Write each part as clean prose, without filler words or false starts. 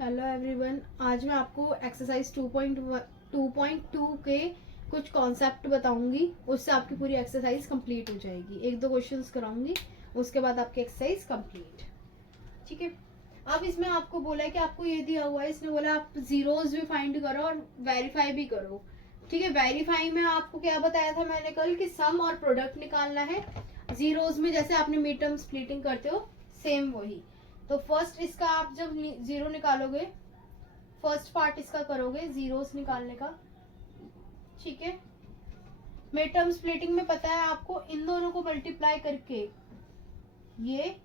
Hello everyone, आज मैं आपको एक्सरसाइज 2.2 के कुछ कॉन्सेप्ट बताऊंगी। उससे आपकी पूरी एक्सरसाइज कंप्लीट हो जाएगी। एक दो क्वेश्चंस कराऊंगी, उसके बाद आपकी एक्सरसाइज कंप्लीट। ठीक है। अब इसमें आपको बोला है कि आपको ये दिया हुआ है, इसने बोला आप जीरोज भी फाइंड करो और वेरीफाई भी करो। ठीक है। वेरीफाई में आपको क्या बताया था मैंने कल कि सम और प्रोडक्ट निकालना है। जीरोज में जैसे आपने मिड टर्म स्प्लिटिंग करते हो सेम वही। तो फर्स्ट इसका आप जब जीरो निकालोगे, फर्स्ट पार्ट इसका करोगे जीरोस निकालने का। ठीक है। मिड टर्म स्प्लिटिंग में पता है आपको, इन दोनों को मल्टीप्लाई करके ये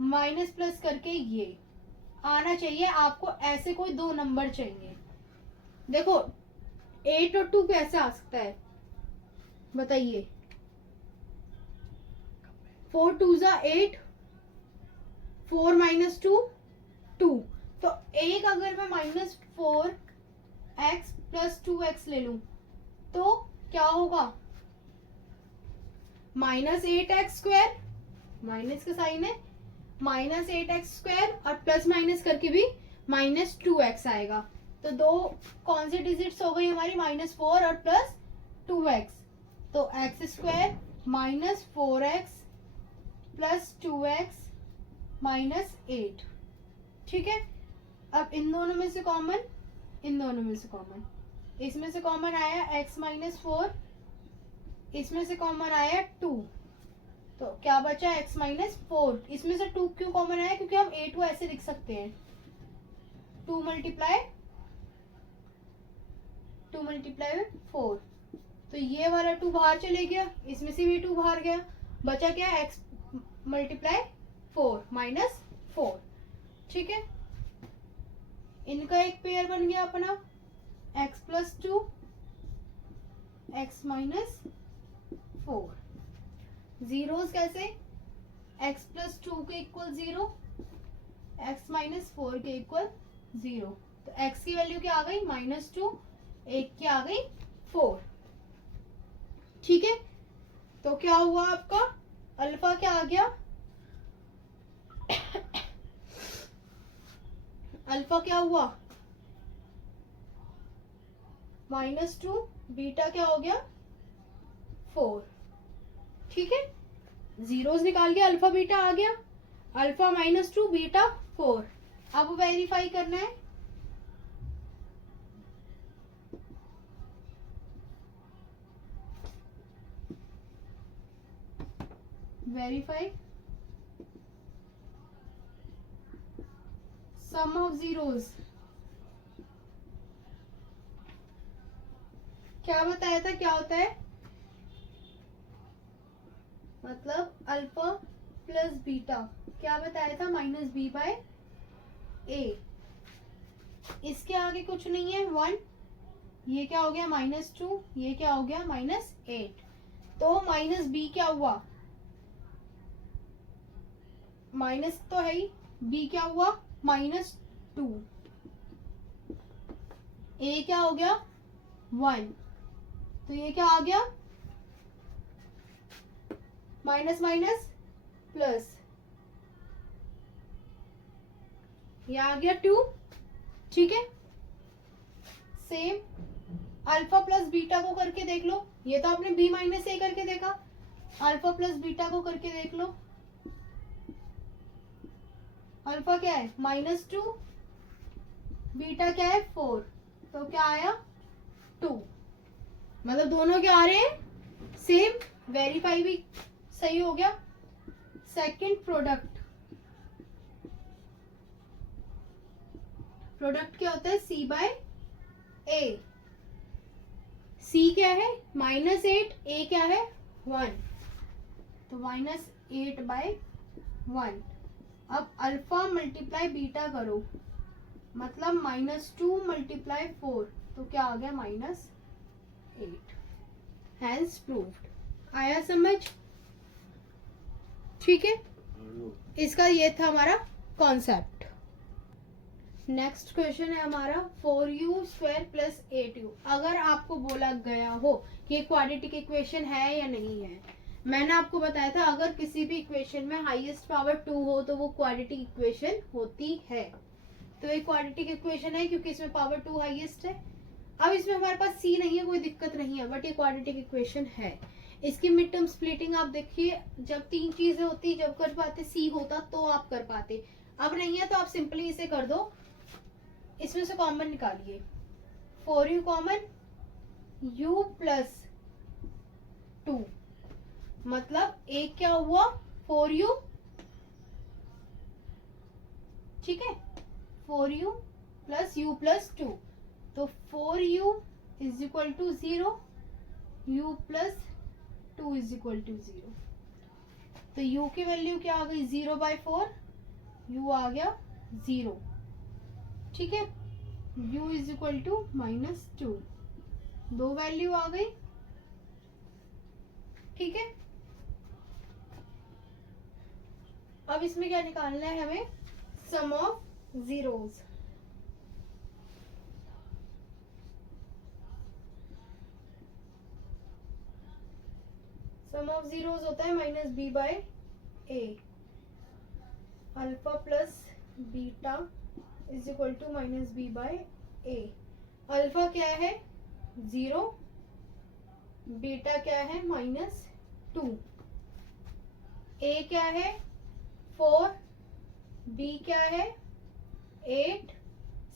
माइनस प्लस करके ये आना चाहिए आपको। ऐसे कोई दो नंबर चाहिए। देखो 8 और 2 कैसे आ सकता है बताइए। 4 2 जा 8, 4 माइनस 2 2। तो एक अगर मैं -4x प्लस 2x ले लूं तो क्या होगा, -8x², माइनस का साइन है, -8x² और प्लस माइनस करके भी -2x आएगा। तो दो कौन से डिजिट्स हो गई हमारी, -4 और +2x। तो x² -4x प्लस 2x -8। ठीक है। अब इन दोनों में से कॉमन, इन दोनों में से कॉमन, इसमें से कॉमन आया x -4, इसमें से कॉमन आया 2। तो क्या बचा x -4। इसमें से 2 क्यों कॉमन आया, क्योंकि हम 8 को ऐसे लिख सकते हैं 2 मल्टीप्लाई 4। तो ये वाला 2 बाहर चले गया, इसमें से भी 2 बाहर गया, बचा क्या x मल्टीप्लाई 4 -4। ठीक है। इनका एक पेयर बन गया अपना x + 2 x -4। जीरोस कैसे, x + 2 के इक्वल 0, x -4 के इक्वल 0। तो x की वैल्यू क्या आ गई -2, एक की आ गई 4। ठीक है। तो क्या हुआ आपका, अल्फा क्या आ गया, अल्फा क्या हुआ -2, बीटा क्या हो गया 4। ठीक है। जीरोस निकाल के अल्फा बीटा आ गया, अल्फा -2 बीटा 4। अब वेरीफाई करना है। Verify sum of zeros. क्या बताया था, क्या होता है, मतलब अल्फा प्लस बीटा क्या बताया था, -b/a। इसके आगे कुछ नहीं है 1, ये क्या हो गया -2, ये क्या हो गया -8। तो -b क्या हुआ, माइनस तो है ही, b क्या हुआ -2, a क्या हो गया 1। तो ये क्या आ गया, माइनस माइनस प्लस, ये आ गया 2। ठीक है। सेम अल्फा प्लस बीटा को करके देख लो। ये तो आपने b -a करके देखा, अल्फा प्लस बीटा को करके देख लो। अल्फा क्या है -2, बीटा क्या है 4। तो क्या आया 2। मतलब दोनों क्या आ रहे हैं सेम। वेरीफाई भी सही हो गया। सेकंड प्रोडक्ट, प्रोडक्ट क्या होता है c/a। c क्या है -8, a क्या है 1। तो -8/1। अब अल्फा मल्टीप्लाई बीटा करो, मतलब -2 मल्टीप्लाई 4। तो क्या आ गया -8। Hence proved. आया समझ। ठीक है। इसका ये था हमारा कॉन्सेप्ट। नेक्स्ट क्वेश्चन है हमारा 4u² + 8u। अगर आपको बोला गया हो कि क्वाड्रेटिक इक्वेशन है या नहीं है, मैंने आपको बताया था अगर किसी भी इक्वेशन में हाईएस्ट पावर 2 हो तो वो क्वाड्रेटिक इक्वेशन होती है। तो एक क्वाड्रेटिक इक्वेशन है क्योंकि इसमें पावर 2 हाईएस्ट है। अब इसमें हमारे पास सी नहीं है, कोई दिक्कत नहीं है, बट ये क्वाड्रेटिक इक्वेशन है। इसकी मिड टर्म स्प्लिटिंग आप देखिए, जब 3 चीजें होती जब कर पाते सी होता तो आप कर पाते, अब नहीं है तो आप सिंपली इसे कर दो। इसमें से कॉमन निकालिए, 4u कॉमन, u प्लस 2 मतलब एक क्या हुआ 4u, ठीक है, 4u प्लस u प्लस 2, तो 4u is equal to 0, u plus 2 is equal to 0। तो u की वैल्यू क्या आ गई 0/4, u आ गया 0, ठीक है। u is equal to -2, 2 value आ गई, ठीक है। अब इसमें क्या निकालना है हमें, sum of zeros. Sum of zeros होता है -b/a, alpha plus beta is equal to -b/a। Alpha क्या है 0, बीटा क्या है -2, a क्या है 4, b क्या है 8,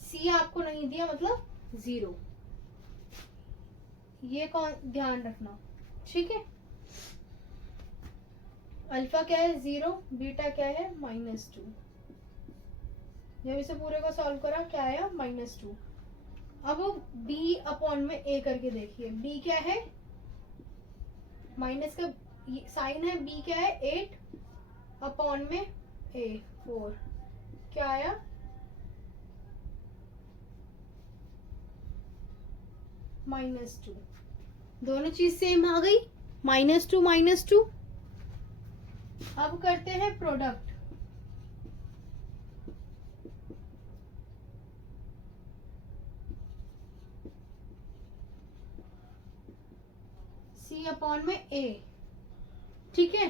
c आपको नहीं दिया मतलब 0, ये कौन ध्यान रखना, ठीक है। अल्फा क्या है 0, बीटा क्या है -2। जब इसे पूरे को सॉल्व करा क्या आया -2। अब b/a करके देखिए, b क्या है, माइनस का साइन है, b क्या है 8 अपॉन में a 4, क्या आया -2। दोनों चीज सेम आ गई, -2 अब करते हैं प्रोडक्ट। c अपॉन में a, ठीक है।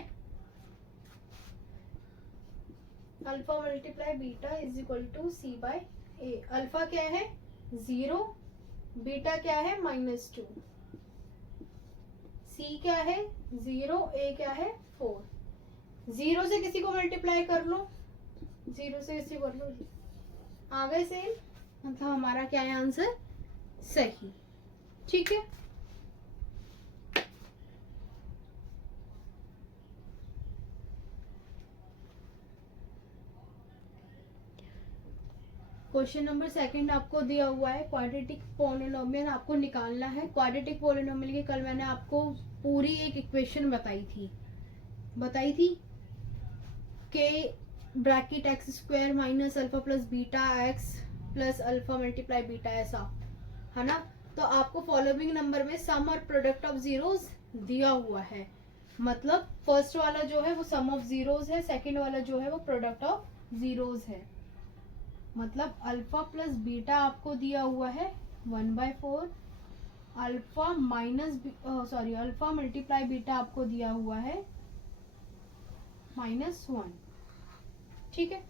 Alpha multiply beta is equal to c/a। Alpha क्या है 0, बीटा क्या है -2, c क्या है 0, a क्या है 4। 0 से किसी को मल्टीप्लाई कर लो, 0 से किसी को कर लो, आ गए सेम, मतलब हमारा क्या है आंसर सही, ठीक है। क्वेश्चन नंबर 2 आपको दिया हुआ है, क्वाड्रेटिक पॉलिनोमियल आपको निकालना है। क्वाड्रेटिक पॉलिनोमियल की कल मैंने आपको पूरी एक इक्वेशन बताई थी के bracket x² minus alpha plus beta x plus alpha multiply beta, ऐसा है ना। तो आपको फॉलोइंग नंबर में सम और प्रोडक्ट ऑफ जीरोस दिया हुआ है, मतलब फर्स्ट वाला जो है वो सम ऑफ जीरोस है, सेकंड वाला जो है वो प्रोडक्ट ऑफ जीरोस है। मतलब अल्फा प्लस बीटा आपको दिया हुआ है 1/4, अल्फा अल्फा मल्टीप्लाई बीटा आपको दिया हुआ है -1, ठीक है।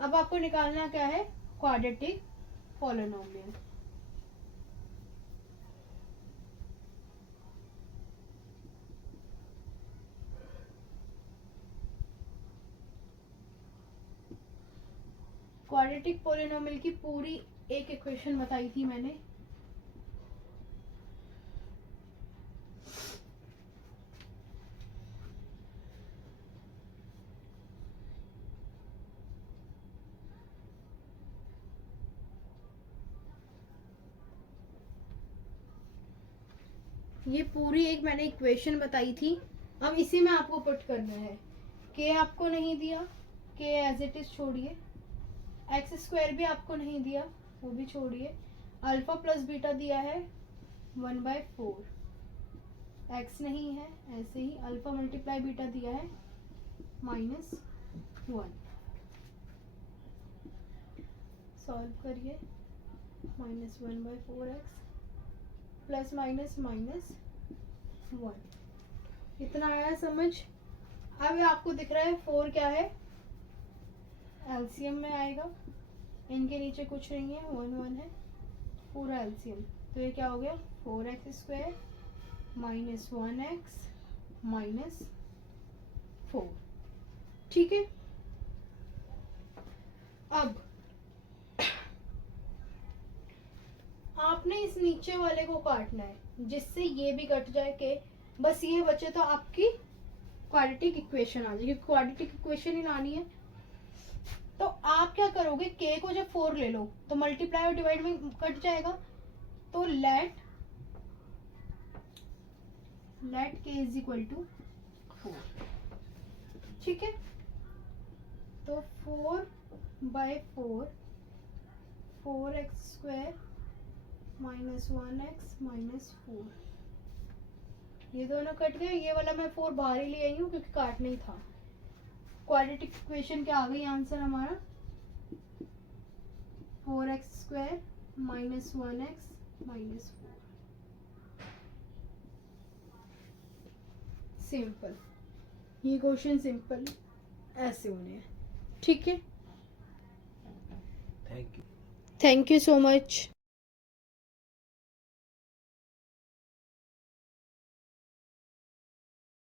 अब आपको निकालना क्या है, क्वाड्रेटिक पॉलिनोमियल। क्वाड्रेटिक पॉलिनोमियल की पूरी एक इक्वेशन बताई थी मैंने, ये पूरी एक मैंने इक्वेशन बताई थी। अब इसी में आपको पुट करना है, के आपको नहीं दिया, के एज इट इज छोड़िए, x² भी आपको नहीं दिया, वो भी छोड़िए, अल्फा प्लस बीटा दिया है 1/4, x नहीं है, ऐसे ही अल्फा मल्टीप्लाई बीटा दिया है -1, सॉल्व करिए, -1/4x प्लस -1, इतना आया समझ। अब आपको दिख रहा है 4 क्या है, एलसीएम में आएगा, इनके नीचे कुछ नहीं है, 1 1 है, पूरा एलसीएम। तो ये क्या हो गया, 4x² माइनस 1x माइनस 4। ठीक है, अब आपने इस नीचे वाले को काटना है जिससे ये भी कट जाए के बस ये बचे तो आपकी क्वाड्रेटिक इक्वेशन आ जाएगी। क्वाड्रेटिक इक्वेशन ही लानी है तो आप क्या करोगे, के को जब 4 ले लो तो मल्टीप्लाई और डिवाइड में कट जाएगा। तो लेट के इज इक्वल टू 4। ठीक है, तो 4/4 4x² माइनस 1x माइनस 4, ये दोनों कट गए। ये वाला मैं 4 बाहर ही ले आई हूँ क्योंकि काटना ही था। क्वाड्रेटिक इक्वेशन क्या आ गई आंसर हमारा, 4x² minus 1x minus 4। Simple, ये क्वेश्चन सिंपल ऐसे होने हैं। ठीक है, thank you. Thank you so much.